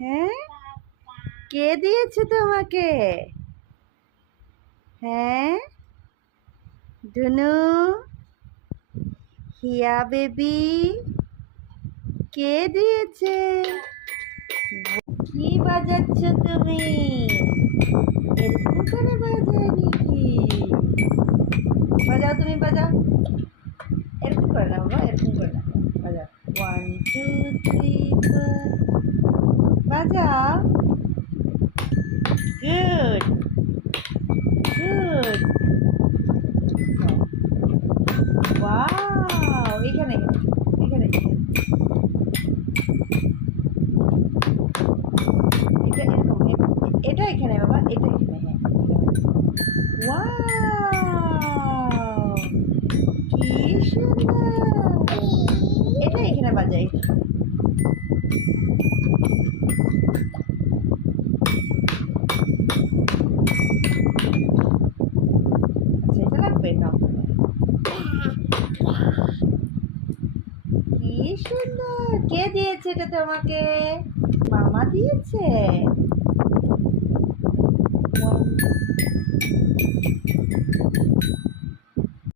হ্যাঁ, কে দিয়েছে তোমাকে? হ্যাঁ, ধুনু, হিয়া বেবি, কে দিয়েছে? কি বাজাচ্ছ তুমি? এরকম করে বাজায় নাকি? বাজাও, তুমি বাজাও। এরকম করে না বাবা, এরকম করে না। বাজাও, 1 2 3 4, বাজাও। Good, good. ওয়াও, এখানে এখানে এখানে এটা এরকম, এটা এখানে বাবা, এটা এখানে। হ্যাঁ, ওয়াও, কি সুন্দর। এটা এখানে বাজাই। আচ্ছা, এটা লাগবে না। কি সুন্দর, কে দিয়েছে এটা তোমাকে? মামা দিয়েছে?